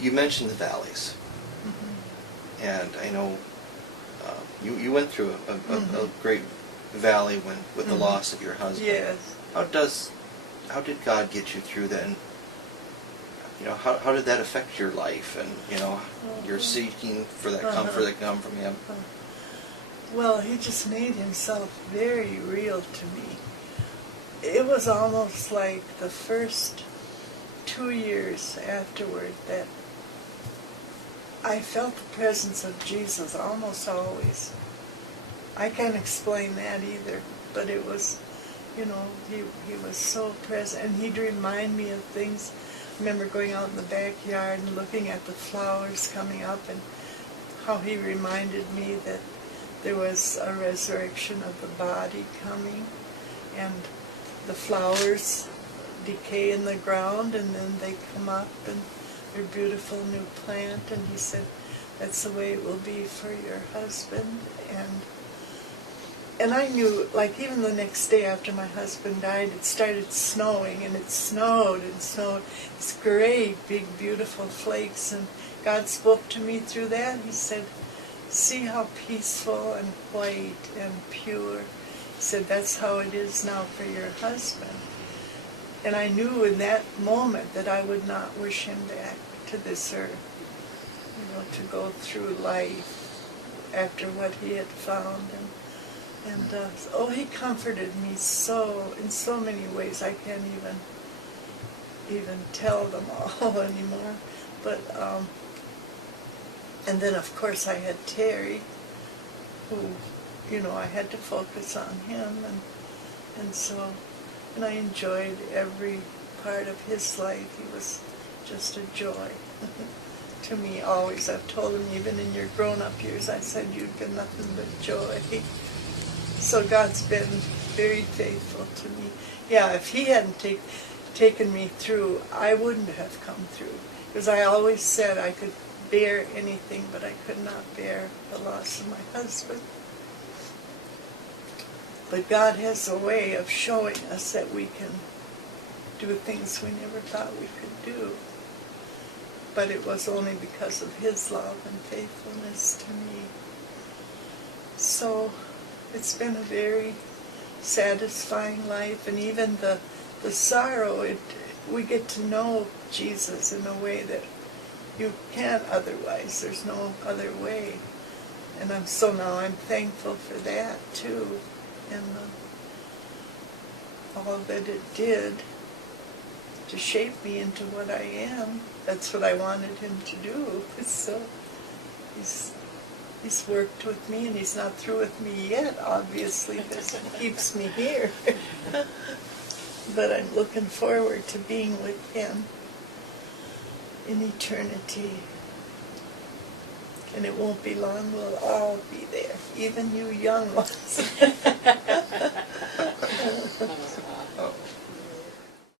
You mentioned the valleys, and I know you went through a great valley with the loss of your husband. Yes. How did God get you through that? And, how did that affect your life? And you're seeking for that comfort that come from Him. Well, He just made Himself very real to me. It was almost like the first 2 years afterward that I felt the presence of Jesus almost always. I can't explain that either, but it was, He was so present, and He'd remind me of things. I remember going out in the backyard and looking at the flowers coming up, and how He reminded me that there was a resurrection of the body coming, and the flowers decay in the ground, and then they come up, and they're a beautiful new plant. And He said, that's the way it will be for your husband. And I knew, like, even the next day after my husband died, it started snowing, and it snowed and snowed. These great, big, beautiful flakes, and God spoke to me through that. He said, see how peaceful and white and pure. He said, that's how it is now for your husband. And I knew in that moment that I would not wish him back to this earth, to go through life after what he had found. And He comforted me so, in so many ways. I can't even tell them all anymore. But, and then of course I had Terry, who, I had to focus on him, and I enjoyed every part of his life. He was just a joy to me always. I've told him, even in your grown-up years, I said, you've been nothing but joy. So God's been very faithful to me. Yeah, if He hadn't taken me through, I wouldn't have come through. Because I always said I could bear anything, but I could not bear the loss of my husband. But God has a way of showing us that we can do things we never thought we could do. But it was only because of His love and faithfulness to me. So it's been a very satisfying life, and even the sorrow, we get to know Jesus in a way that you can't otherwise. There's no other way. And I'm thankful for that too. And all that it did to shape me into what I am. That's what I wanted Him to do. So He's worked with me, and He's not through with me yet, obviously, because He keeps me here. But I'm looking forward to being with Him in eternity. And it won't be long, we'll all be there, even you young ones.